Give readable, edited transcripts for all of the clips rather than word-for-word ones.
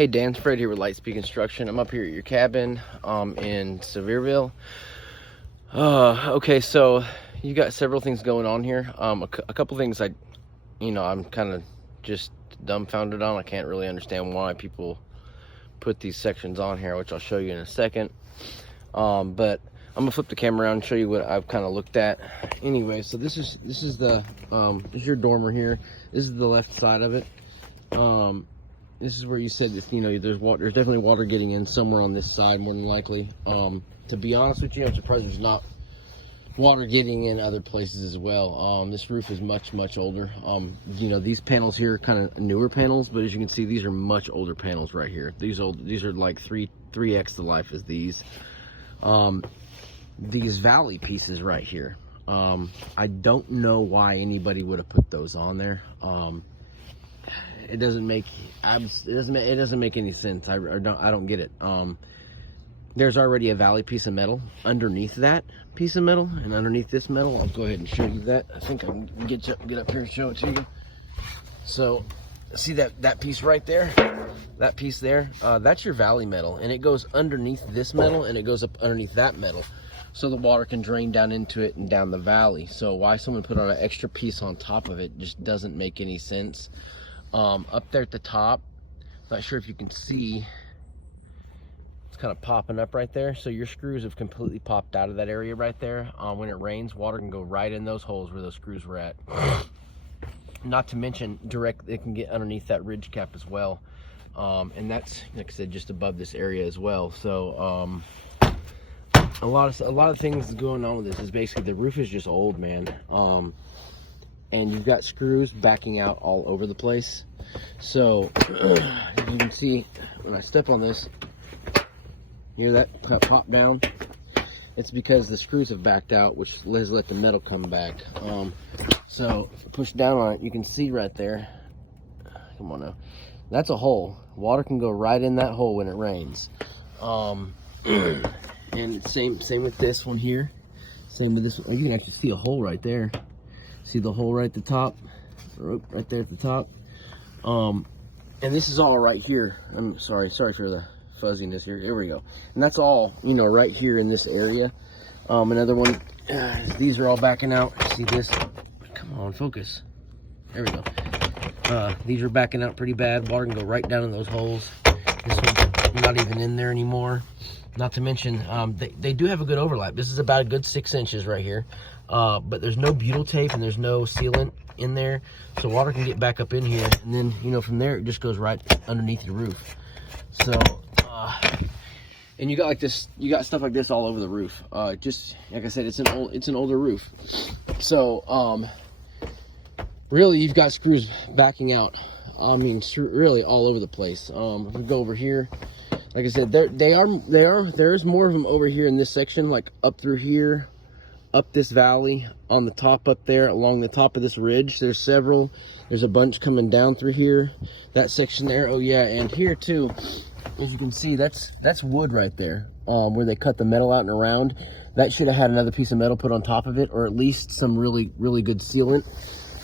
Hey Dan, it's Fred here with Lightspeed Construction. I'm up here at your cabin in Sevierville. Okay, so you got several things going on here. A couple things I'm kind of just dumbfounded on. I can't really understand why people put these sections on here, which I'll show you in a second. But I'm gonna flip the camera around and show you what I've kind of looked at. Anyway, so this is your dormer here. This is the left side of it. This is where you said that, there's definitely water getting in somewhere on this side, more than likely. To be honest with you, I'm surprised there's not water getting in other places as well. This roof is much older. These panels here are kind of newer panels, but as you can see, these are much older panels right here. These are like 3x the life as these. These valley pieces right here. I don't know why anybody would have put those on there. It doesn't make any sense. I don't get it. There's already a valley piece of metal underneath that piece of metal, and underneath this metal, I'll go ahead and show you that. I think I can get up here and show it to you. So see that piece right there, that piece there, that's your valley metal, and it goes underneath this metal and it goes up underneath that metal, so the water can drain down into it and down the valley. So why someone put on an extra piece on top of it just doesn't make any sense. Up there at the top, not sure if you can see, it's kind of popping up right there. So your screws have completely popped out of that area right there. When it rains, water can go right in those holes where those screws were at. Not to mention, it can get underneath that ridge cap as well. And that's, like I said, just above this area as well. So a lot of things going on with this is basically the roof is just old, man. And you've got screws backing out all over the place. So you can see when I step on this, hear that pop down? It's because the screws have backed out, which has let the metal come back. So push down on it, you can see right there. Come on now, that's a hole. Water can go right in that hole when it rains. And same with this one here. Same with this one. You can actually see a hole right there. See the hole right at the top, right there at the top. And this is all right here. I'm sorry for the fuzziness here. Here we go. And that's all, right here in this area. Another one, these are all backing out. See this? Come on, focus. There we go. These are backing out pretty bad. Water can go right down in those holes. This one's not even in there anymore. Not to mention, they do have a good overlap. This is about a good 6 inches right here. But there's no butyl tape and there's no sealant in there, so water can get back up in here, and then from there it just goes right underneath your roof. So and you got stuff like this all over the roof. Just like I said, it's an older roof. So really, you've got screws backing out. I mean, really all over the place. If we go over here, like I said, there's more of them over here in this section, like up through here, up this valley, on the top up there, along the top of this ridge. There's several. There's a bunch coming down through here, that section there. Oh yeah, and here too, as you can see, that's wood right there, where they cut the metal out and around. That should have had another piece of metal put on top of it, or at least some really good sealant.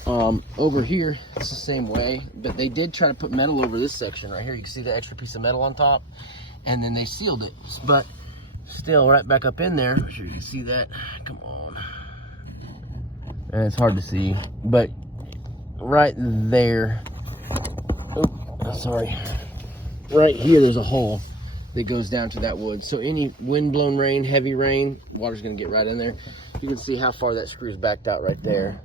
Over here, it's the same way, but they did try to put metal over this section right here. You can see the extra piece of metal on top, and then they sealed it. But still, right back up in there, I'm sure you can see that. Come on. And it's hard to see, but right there, right here, there's a hole that goes down to that wood. So any wind-blown rain, heavy rain, water's gonna get right in there. You can see how far that screw's backed out right there.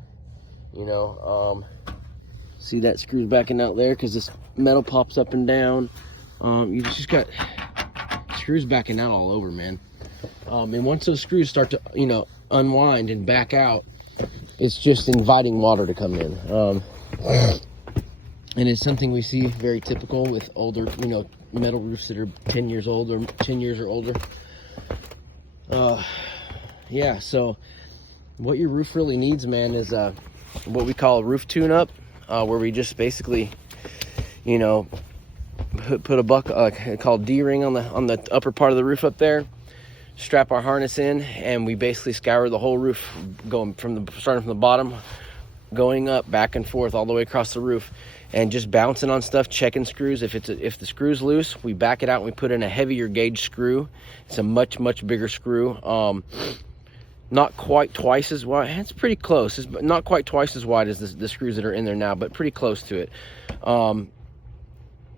See that screw's backing out there because this metal pops up and down. You just got screws backing out all over, man. And once those screws start to unwind and back out, it's just inviting water to come in. And it's something we see very typical with older metal roofs that are 10 years old or 10 years or older. Yeah, so what your roof really needs, man, is what we call a roof tune-up, where we just basically put a bucket called D-ring on the upper part of the roof up there, strap our harness in, and we basically scour the whole roof, starting from the bottom going up back and forth all the way across the roof and just bouncing on stuff, checking screws. If the screw's loose, we back it out and we put in a heavier gauge screw. It's a much bigger screw. Not quite twice as wide. It's pretty close. It's not quite twice as wide as the screws that are in there now, but pretty close to it.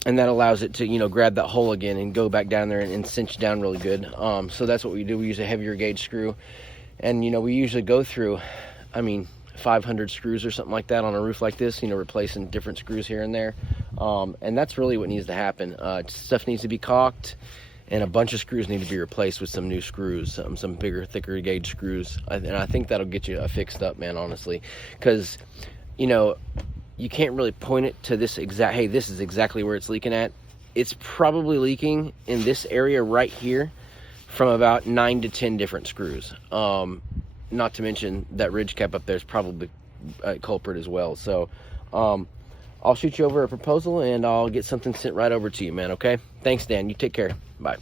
And that allows it to, you know, grab that hole again and go back down there and cinch down really good. So that's what we do. We use a heavier gauge screw. And, you know, we usually go through, I mean, 500 screws or something like that on a roof like this, you know, replacing different screws here and there. And that's really what needs to happen. Stuff needs to be caulked, and a bunch of screws need to be replaced with some new screws, some bigger, thicker gauge screws. And I think that'll get you fixed up, man, honestly. Because, you know, you can't really point it to this exact, hey, this is exactly where it's leaking at. It's probably leaking in this area right here from about 9 to 10 different screws. Not to mention that ridge cap up there is probably a culprit as well. So I'll shoot you over a proposal and I'll get something sent right over to you, man, okay? Thanks, Dan. You take care. Bye.